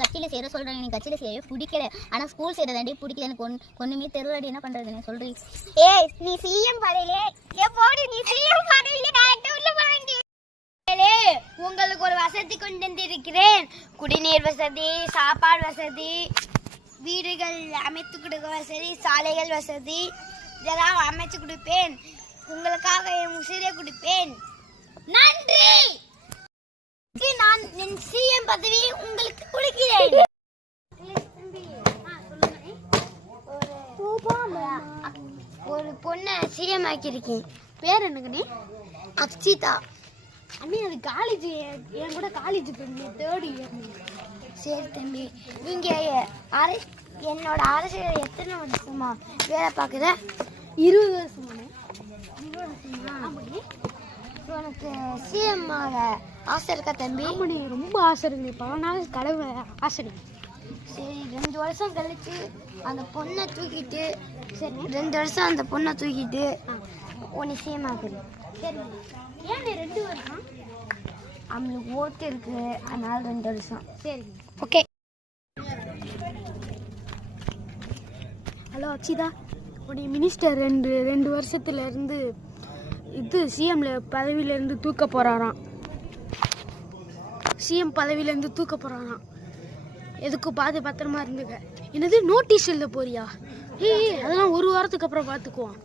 கட்சியில் சேர சொல்கிறாங்க, நீ கட்சியில் சேரவே பிடிக்கல, ஆனால் ஸ்கூல் சேரதாண்டி பிடிக்கல, எனக்கு ஒன்றுமே தெருவாடி என்ன பண்ணுறதுன்னு சொல்கிறீ. ஏய் நீ சிஎம் பதவியிலே எப்போது நீ சிஎம் பதவியிலே உங்களுக்கு ஒரு வசதி கொண்டு வந்திருக்கிறேன். குடிநீர் வசதி, சாப்பாடு வசதி, வீடுகள் அமைத்து கொடுக்க வசதி, சாலைகள் வசதி இதெல்லாம் அமைச்சு கொடுப்பேன். உங்களுக்காக என் உசிரை கொடுப்பேன். நன்றி. நான் என் சிஎம் பதவியை உங்களுக்கு கொடுக்கிறேன். ஒரு பொண்ணை சிஎம் ஆக்கியிருக்கேன். பேர் என்னங்கண்ணே? அக்ஷிதா. அண்ணே அது காலேஜ், என் கூட காலேஜ் பண்ணி 3rd இயர். சரி தம்பி, நீங்கள் என்னோட அரசியல் எத்தனை வருஷமா வேலை பார்க்குற? 20 வருஷமாண்ணே. 20 வருஷமா? உனக்கு சிஎம் ஆக ஆசை இருக்கா தம்பி? ஆமாண்ணே, ரொம்ப ஆசை இருக்குண்ணே, பல நாள் கடவுளை ஆசை. சரி 2 வருஷம் கழிச்சு அந்த பொண்ணை தூக்கிட்டு, சரி 2 வருஷம் அந்த பொண்ணை தூக்கிட்டு உன்னை சிஎம் ஆகுது. சரி ஏன் 2 வருஷம்? அவங்களுக்கு ஓட்டு இருக்கு, அதனால 2 வருஷம். சரி ஓகே. ஹலோ அக்ஷிதா, உடைய மினிஸ்டர் 2 வருஷத்துல இருந்து சிஎம்ல பதவியிலேருந்து தூக்க போகிறாராம். சிஎம் பதவியிலேருந்து தூக்க போகிறாராம். எதுக்கு பத்திரமா இருந்துக்க. என்னது நோட்டீஸ் எழுத போறியா? ஏய் அதெல்லாம் 1 வாரத்துக்கு அப்புறம் பார்த்துக்குவோம்.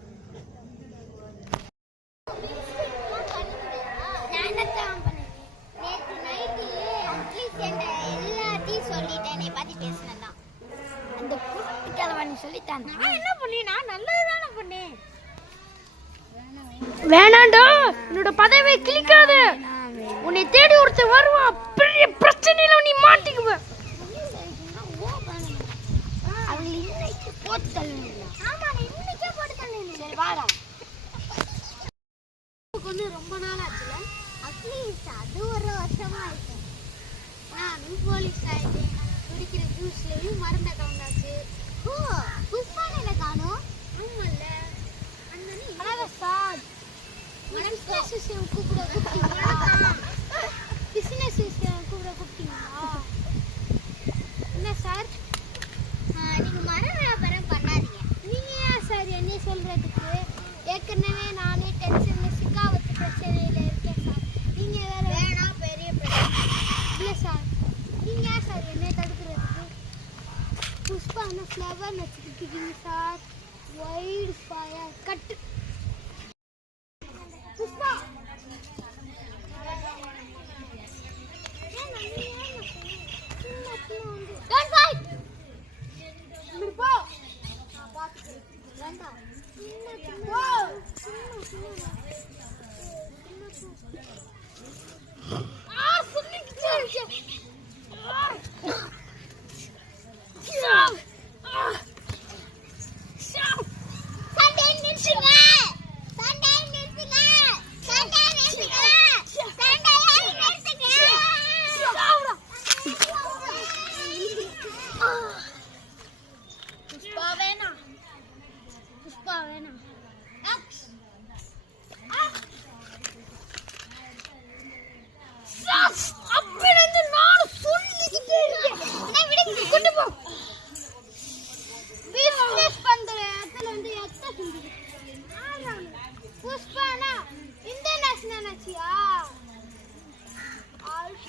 வேணாண்டா, என்னோட பதவியை கிழிக்காத. உன்னை தேடி ஒருத்தர் வருவான், பெரிய பிரச்சனையில நீ மாட்டிக்குவ. ரொம்ப நாள் ஆச்சுல, அட்லீஸ்ட் அது 1 வருஷமா இருக்கு. நானும் போலீஸ் ஆயிட்டேன். குடிக்கிற ஜூஸ்லயும் மருந்த கலந்தாச்சு. ஓ புஷ்பானையில காணும். ஆமால்ல அண்ணனே சார் பிசினஸ் சிஸ்டம் கூப்பிடுறீங்களா? என்ன சார்? நீங்க மர வியாபாரம் பண்ணாதீங்க. நீங்க ஏன் சார் என்ன சொல்றதுக்கு? ஏற்கனவே நானே டென்ஷன்ல சிக்காவத்து பிரச்சனையில இருக்கேன் சார். நீங்க வேற வேணாம் பெரிய பிரச்சனை இல்லை சார். நீங்க ஏன் சார் என்னை தடுக்கிறதுக்கு? புஷ்பா என்ன ஃப்ளவர் வச்சுக்கிட்டீங்க சார்? வைல்ட் ஃபயர் கட்டு புஷ்பா. Don't fight. போ. நான் பாத்துக்கிறேன். வேண்டாம். போ.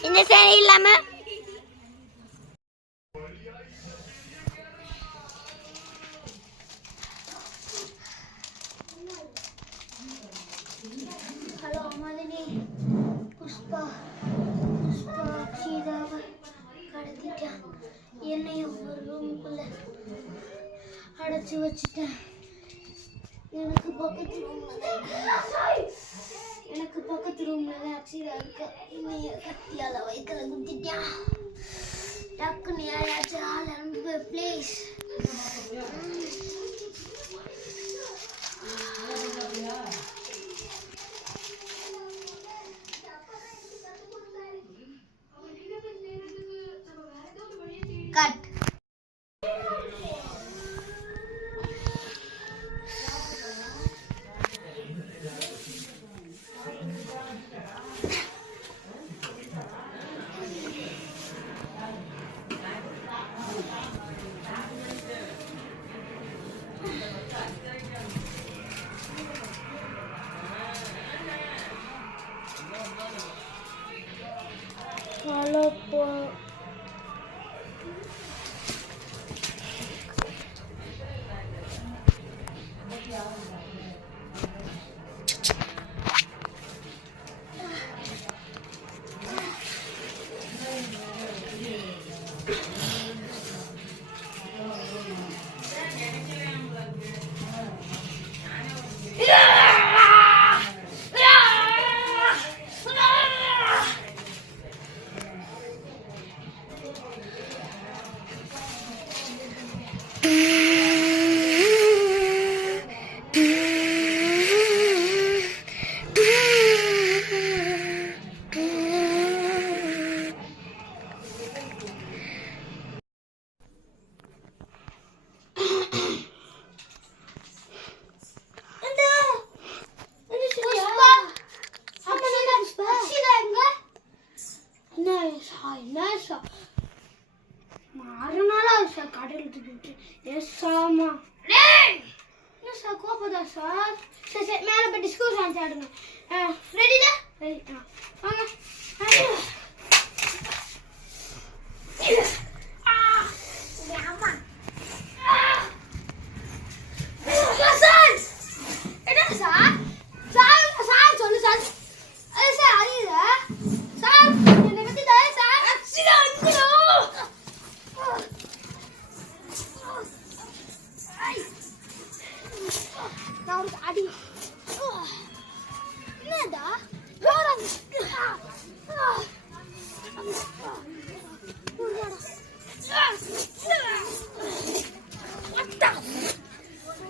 இந்த சரி இல்லாம ஹலோ மதினி, புஷ்பா அக்ஷிதாவை கடத்திட்டான். என்னையும் ஒரு ரூமுக்குள்ள அடைச்சி வச்சுட்டேன். எனக்கு பக்கத்து ரூம்ல தான் அக்ஷிதா இருக்க. என்னைய கத்தியால வயிற்றுல குத்திட்டான். டக்குன்னு யாராச்சும் ஆள் அனுப்பு ப்ளீஸ். கட். சார் கடையில் தூக்கிட்டு எஸ் ஆமா என்ன சார் கோபதா சார் சரி சரி மேலே போய் டிஸ்கோ சான்ஸ் ஆடுங்க ரெடிடா ரெடி வாங்க அடி என்னடா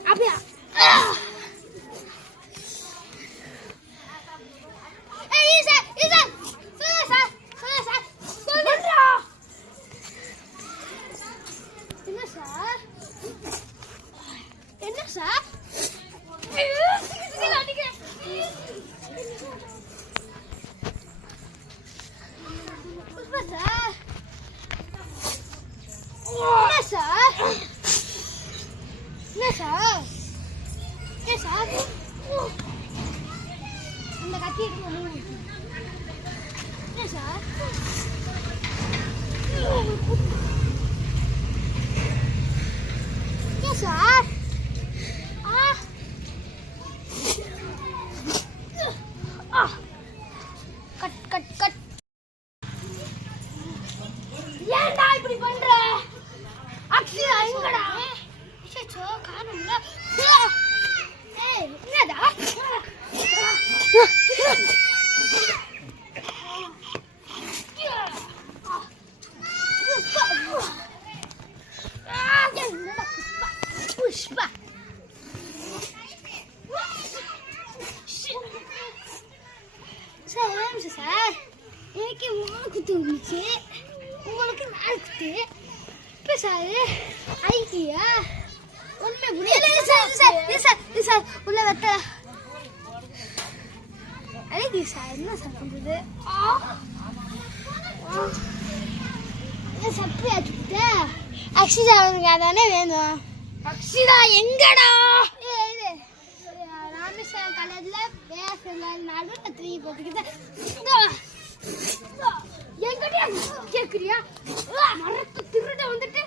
அப்படியா என்ன சார் இந்த கத்தி sir sir cut cut cut ஏன்டா இப்படி பண்ற அக்ஷயா எங்கடா சச்சோ காணும்ல ஏய் என்னடா புஷ்பா சார் எனக்கு உனக்கு தோணுச்சு உங்களுக்கு நாளைக்கு இப்போ சார் ஐக்கியா உண்மை சார் உள்ள வெட்ட அழகி சார் என்ன சார் பண்ணுறது சப்பி ஆச்சுக்கிட்ட அக்ஷிதா அவனுக்கு அதானே வேணும் அக்ஷிதா எங்கடா இது ராமேஸ்வரம் காலேஜில் பேசலனாலும் நான் தூக்கி போட்டுக்கிட்டேன் எங்கிட்டே கேட்குறியா மரத்து திருட வந்துட்டு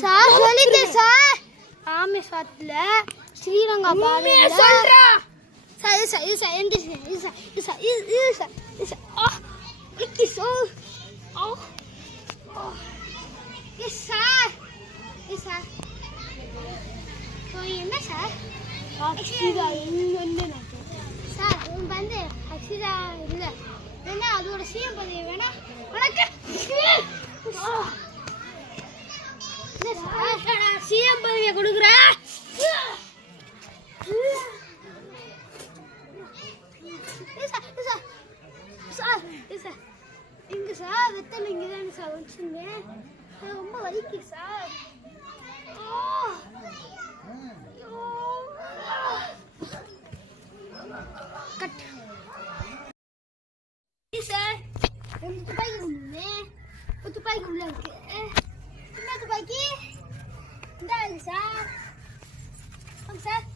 சார் சொல்லிட்டேன் சார் ராமேஸ்வரத்துல ஸ்ரீரங்கா பாதையில சார் சார் சார் எந்திரிச்சு சார் சார் சார் சார் என்ன சார் அக்ஷிதா எங்க சார் வந்து அக்ஷிதா இல்லை வேணா அதோட சிஎம் பதவி வேணா உனக்கு சிஎம் பதவியை கொடுக்குற சார் இங்க சார் வெத்தலை இங்கே தானே சார் வச்சுங்க ரொம்ப வலிக்கு சார் கட் சார் துப்பாக்கி உள்ள இருக்கு என்ன துப்பாக்கி இந்த சார் சார்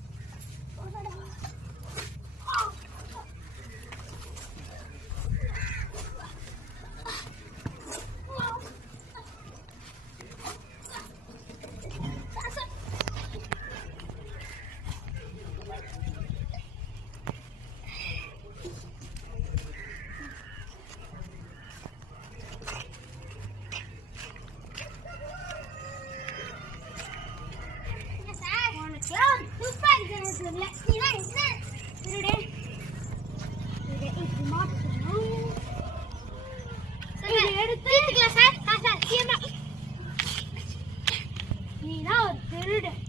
நீதான் ஒரு திருடன்